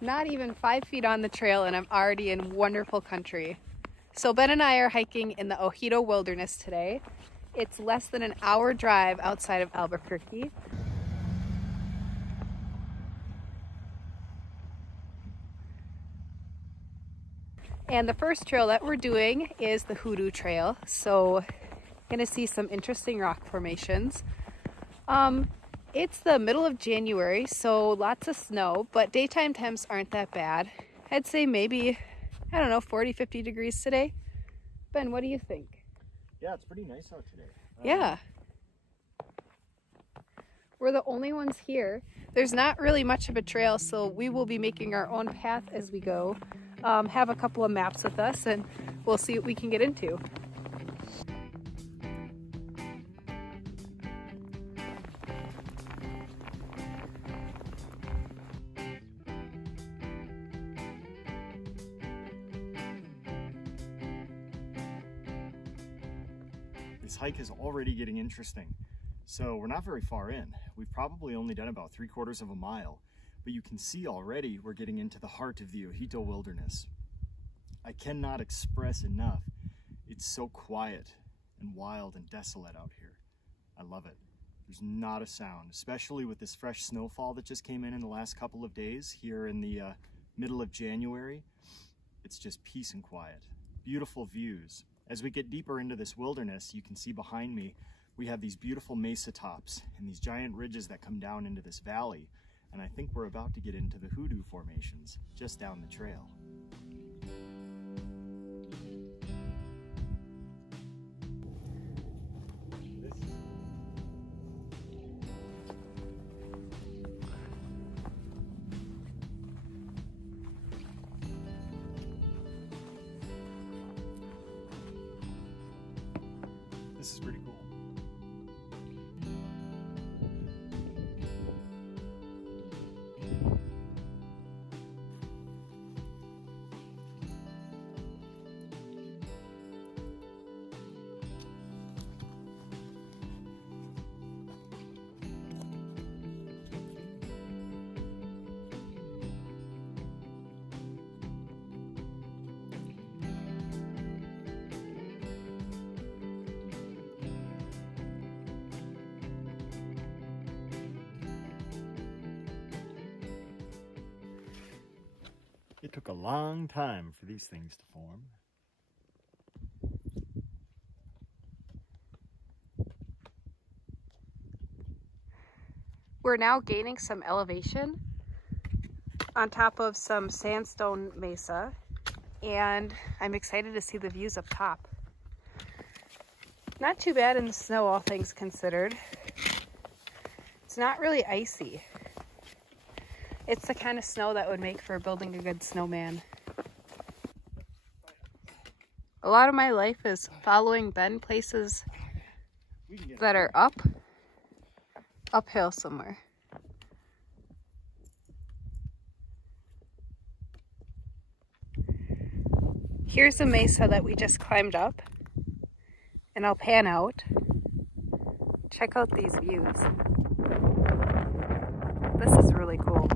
Not even 5 feet on the trail and I'm already in wonderful country. So Ben and I are hiking in the Ojito Wilderness today. It's less than an hour drive outside of Albuquerque. And the first trail that we're doing is the Hoodoo Trail. So gonna see some interesting rock formations. It's the middle of January, so lots of snow, but daytime temps aren't that bad. I'd say maybe, I don't know, 40, 50 degrees today. Ben, what do you think? Yeah, it's pretty nice out today. Yeah. We're the only ones here. There's not really much of a trail, so we will be making our own path as we go. Have a couple of maps with us and we'll see what we can get into. This hike is already getting interesting. So we're not very far in. We've probably only done about 3/4 of a mile, but you can see already we're getting into the heart of the Ojito Wilderness. I cannot express enough. It's so quiet and wild and desolate out here. I love it. There's not a sound, especially with this fresh snowfall that just came in the last couple of days here in the middle of January. It's just peace and quiet. Beautiful views. As we get deeper into this wilderness, you can see behind me, we have these beautiful mesa tops and these giant ridges that come down into this valley. And I think we're about to get into the Hoodoo formations just down the trail. This is pretty cool. It took a long time for these things to form. We're now gaining some elevation on top of some sandstone mesa, and I'm excited to see the views up top. Not too bad in the snow, all things considered. It's not really icy. It's the kind of snow that would make for building a good snowman. A lot of my life is following Ben places that are uphill somewhere. Here's a mesa that we just climbed up, and I'll pan out. Check out these views. This is really cool.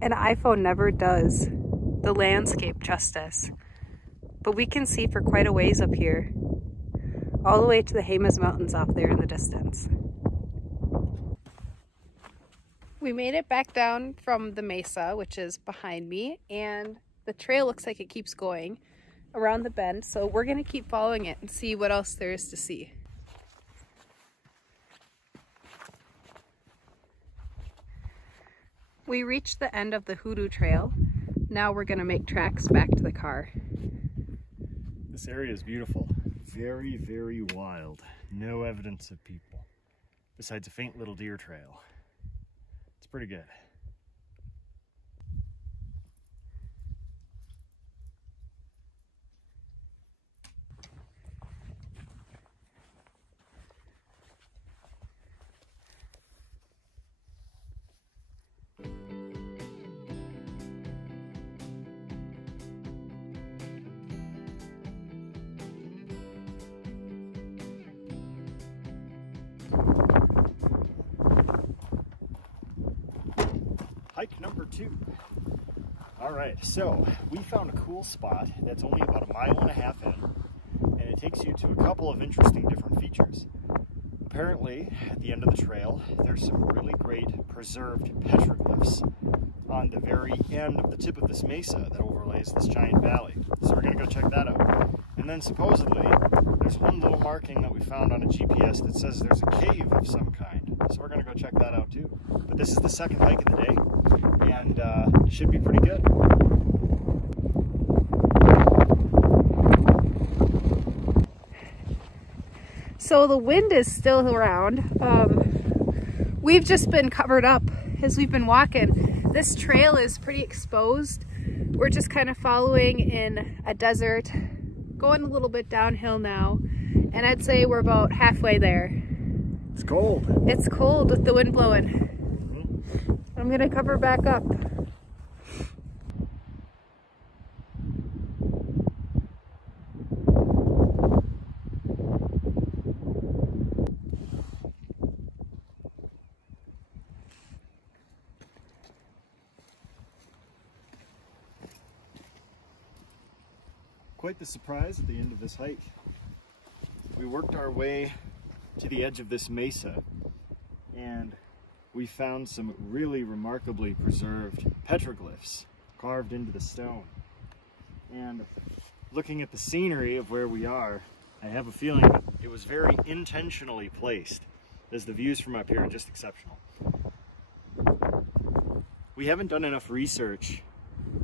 An iPhone never does the landscape justice, but we can see for quite a ways up here, all the way to the Jemez Mountains off there in the distance. We made it back down from the mesa, which is behind me, and the trail looks like it keeps going around the bend, so we're gonna keep following it and see what else there is to see. We reached the end of the Hoodoo Trail. Now we're gonna make tracks back to the car. This area is beautiful. Very, very wild. No evidence of people, besides a faint little deer trail. It's pretty good. hike number 2. All right, so we found a cool spot that's only about 1.5 miles in, and it takes you to a couple of interesting different features. Apparently, at the end of the trail, there's some really great preserved petroglyphs on the very end of the tip of this mesa that overlays this giant valley. So we're gonna go check that out. And then supposedly, there's one little marking that we found on a GPS that says there's a cave of some kind. So we're gonna go check that out too. But this is the second hike of the day, and it should be pretty good. So the wind is still around. We've just been covered up as we've been walking. This trail is pretty exposed. We're just kind of following in a desert, going a little bit downhill now, and I'd say we're about halfway there. It's cold. It's cold with the wind blowing. I'm gonna cover back up. Quite the surprise at the end of this hike. We worked our way to the edge of this mesa, and we found some really remarkably preserved petroglyphs carved into the stone. And looking at the scenery of where we are, I have a feeling that it was very intentionally placed, as the views from up here are just exceptional. We haven't done enough research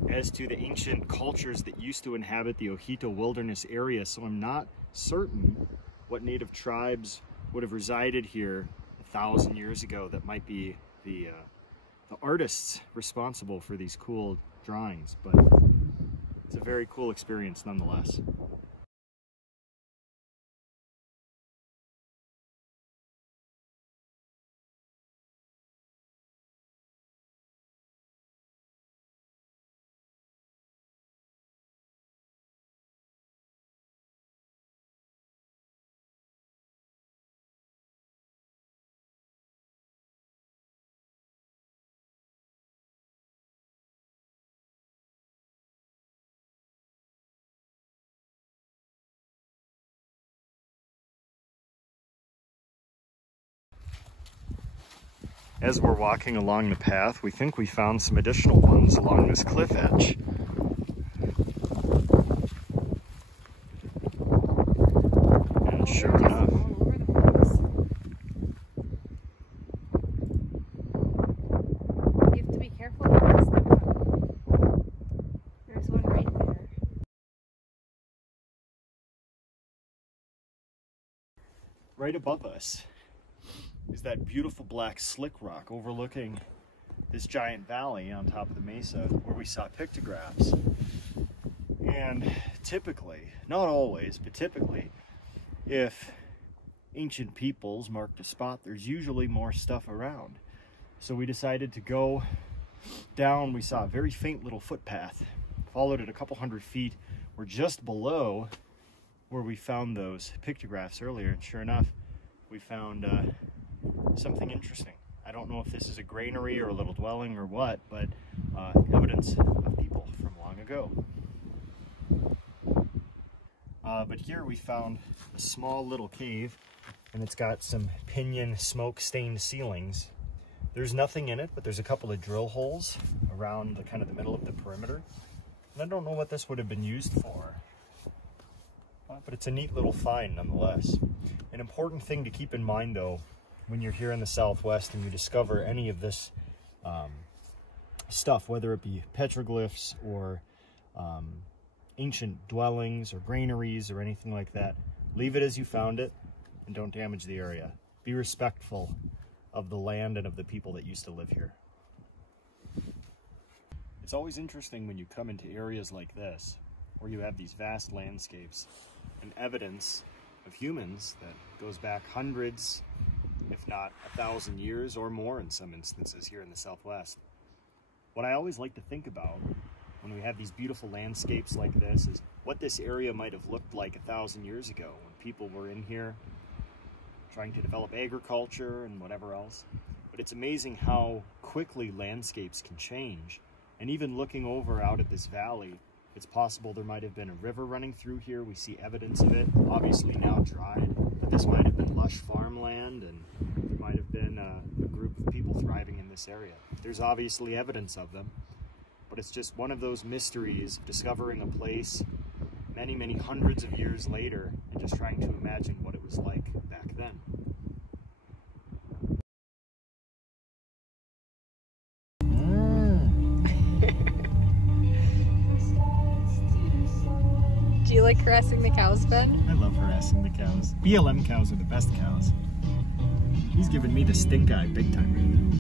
as to the ancient cultures that used to inhabit the Ojito Wilderness area, so I'm not certain what native tribes would have resided here 1,000 years ago that might be the artists responsible for these cool drawings, but it's a very cool experience nonetheless. As we're walking along the path, we think we found some additional ones along this cliff edge. And sure enough, You have to be careful not to step on. There's one right there. right above us is that beautiful black slick rock overlooking this giant valley on top of the mesa where we saw pictographs. And typically, not always, but typically, if ancient peoples marked a spot, there's usually more stuff around. So we decided to go down. We saw a very faint little footpath, followed it a couple hundred feet. We're just below where we found those pictographs earlier, and sure enough, we found something interesting. I don't know if this is a granary or a little dwelling or what, but evidence of people from long ago. But here we found a small little cave, and it's got some pinyon smoke-stained ceilings. There's nothing in it, but there's a couple of drill holes around the kind of the middle of the perimeter. And I don't know what this would have been used for, but it's a neat little find nonetheless. An important thing to keep in mind, though, when you're here in the Southwest and you discover any of this stuff, whether it be petroglyphs or ancient dwellings or granaries or anything like that, leave it as you found it and don't damage the area. Be respectful of the land and of the people that used to live here. It's always interesting when you come into areas like this, where you have these vast landscapes and evidence of humans that goes back hundreds, if not 1,000 years or more in some instances here in the Southwest. What I always like to think about when we have these beautiful landscapes like this is what this area might have looked like 1,000 years ago when people were in here trying to develop agriculture and whatever else. But it's amazing how quickly landscapes can change. And even looking over out at this valley, it's possible there might have been a river running through here. We see evidence of it, obviously now dried, but this might have been lush farmland, and there might have been a group of people thriving in this area. There's obviously evidence of them, but it's just one of those mysteries of discovering a place many, many hundreds of years later and just trying to imagine what it was like back then. Do you like harassing the cows, Ben? I love harassing the cows. BLM cows are the best cows. He's giving me the stink eye big time right now.